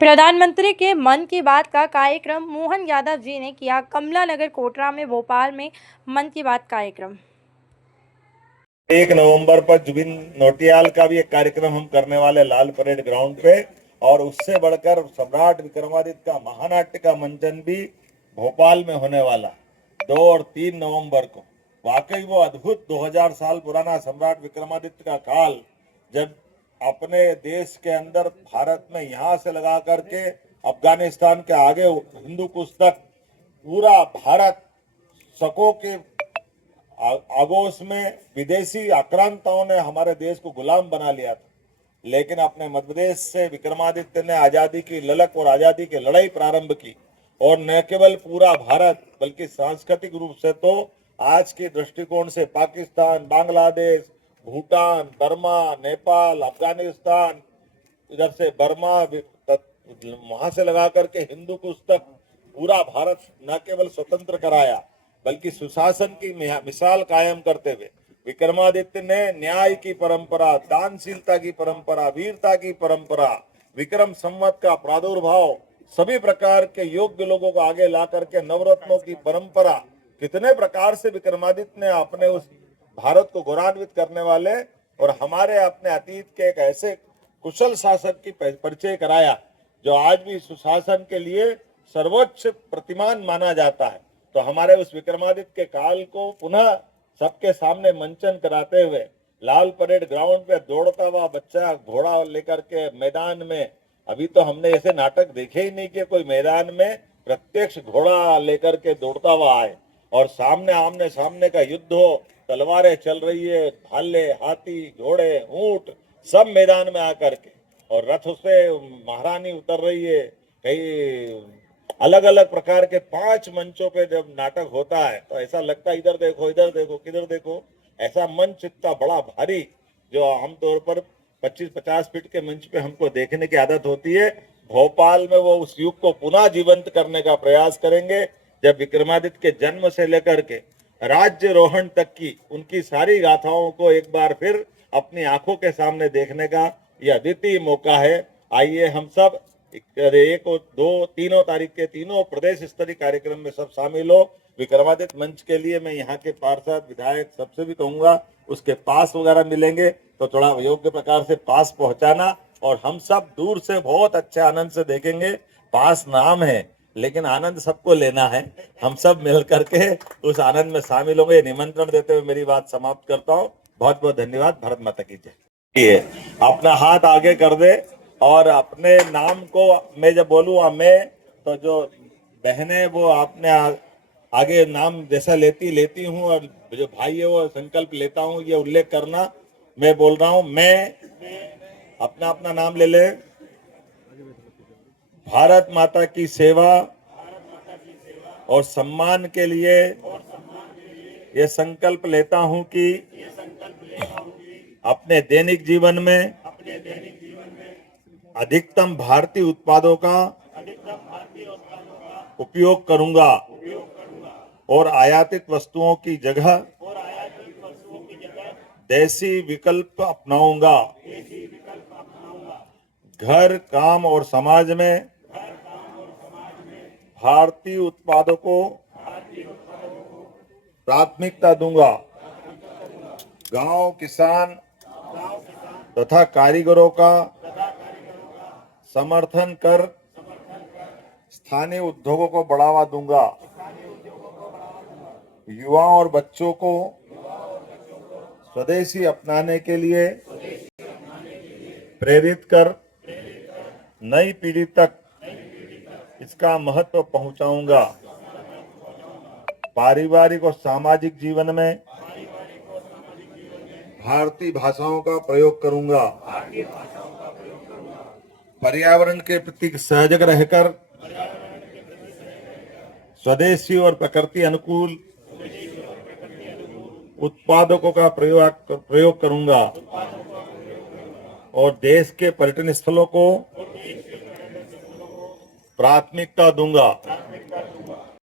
प्रधानमंत्री के मन की बात का कार्यक्रम मोहन यादव जी ने किया कमला नगर कोटरा में भोपाल में मन की बात कार्यक्रम। 1 नवंबर पर जुबिन नौटियाल का भी एक कार्यक्रम हम करने वाले लाल परेड ग्राउंड पे, और उससे बढ़कर सम्राट विक्रमादित्य का महानाट्य का मंचन भी भोपाल में होने वाला 2 और 3 नवंबर को। वाकई वो अद्भुत 2000 साल पुराना सम्राट विक्रमादित्य का काल, जब अपने देश के अंदर भारत में यहाँ से लगा करके अफगानिस्तान के आगे हिंदू कुश तक पूरा भारत शकों के आगोश में विदेशी आक्रांताओं ने हमारे देश को गुलाम बना लिया था, लेकिन अपने मध्य प्रदेश से विक्रमादित्य ने आजादी की ललक और आजादी की लड़ाई प्रारंभ की। और न केवल पूरा भारत बल्कि सांस्कृतिक रूप से तो आज के दृष्टिकोण से पाकिस्तान, बांग्लादेश, भूटान, बर्मा, नेपाल, अफगानिस्तान, इधर से बर्मा, वहां से लगा करके हिंदू कुश तक पूरा भारत न केवल स्वतंत्र कराया बल्कि सुशासन की मिसाल कायम करते हुए विक्रमादित्य ने न्याय की परंपरा, दानशीलता की परंपरा, वीरता की परंपरा, विक्रम संवत का प्रादुर्भाव, सभी प्रकार के योग्य लोगों को आगे ला करके नवरत्नों की परंपरा, कितने प्रकार से विक्रमादित्य ने अपने उस भारत को गौरवान्वित करने वाले और हमारे अपने अतीत के एक ऐसे कुशल शासक की परिचय कराया जो आज भी सुशासन के लिए सर्वोच्च प्रतिमान माना जाता है। तो हमारे उस विक्रमादित्य के काल को पुनः सबके सामने मंचन कराते हुए लाल परेड ग्राउंड पे दौड़ता हुआ बच्चा घोड़ा लेकर के मैदान में, अभी तो हमने ऐसे नाटक देखे ही नहीं कि कोई मैदान में प्रत्यक्ष घोड़ा लेकर के दौड़ता हुआ आए और सामने आमने सामने का युद्ध हो, तलवारें चल रही है, भाले, हाथी, घोड़े, ऊंट सब मैदान में आकर के, और रथ से महारानी उतर रही है। कई अलग अलग प्रकार के 5 मंचों पे जब नाटक होता है तो ऐसा लगता है इधर देखो, किधर देखो, ऐसा मंच इतना बड़ा भारी जो आमतौर पर 25-50 फीट के मंच पे हमको देखने की आदत होती है। भोपाल में वो उस युग को पुनः जीवंत करने का प्रयास करेंगे, जब विक्रमादित्य के जन्म से लेकर के राज्यरोहण तक की उनकी सारी गाथाओं को एक बार फिर अपनी आंखों के सामने देखने का यह अद्वितीय मौका है। आइए हम सब 1 और 2 तीनों तारीख के तीनों प्रदेश स्तरीय कार्यक्रम में सब शामिल हो। विक्रमादित्य मंच के लिए मैं यहाँ के पार्षद, विधायक सबसे भी कहूंगा उसके पास वगैरह मिलेंगे तो थोड़ा योग्य प्रकार से पास पहुंचाना, और हम सब दूर से बहुत अच्छे आनंद से देखेंगे। पास नाम है लेकिन आनंद सबको लेना है, हम सब मिल करके उस आनंद में शामिल होंगे। निमंत्रण देते हुए मेरी बात समाप्त करता हूँ। बहुत बहुत धन्यवाद। भारत माता की जय। अपना हाथ आगे कर दे और अपने नाम को मैं जब बोलूँगा मैं, तो जो बहनें वो आपने आगे नाम जैसा लेती हूँ, और जो भाई है वो संकल्प लेता हूँ, ये उल्लेख करना। मैं बोल रहा हूँ, मैं अपना अपना नाम ले ले। भारत माता की सेवा और सम्मान के लिए ये संकल्प लेता हूँ कि अपने दैनिक जीवन में अधिकतम भारतीय उत्पादों का उपयोग करूंगा और आयातित वस्तुओं की जगह देसी विकल्प अपनाऊंगा। घर, काम और समाज में भारतीय उत्पादों को प्राथमिकता दूंगा। गांव, किसान तथा कारीगरों का समर्थन कर स्थानीय उद्योगों को बढ़ावा दूंगा। युवाओं और बच्चों को स्वदेशी अपनाने के लिए प्रेरित कर नई पीढ़ी तक इसका महत्व पहुंचाऊंगा। पारिवारिक और सामाजिक जीवन में भारतीय भाषाओं का प्रयोग करूंगा। पर्यावरण के प्रति सजग रहकर स्वदेशी और प्रकृति अनुकूल उत्पादकों का प्रयोग करूंगा और देश के पर्यटन स्थलों को प्राथमिकता दूंगा।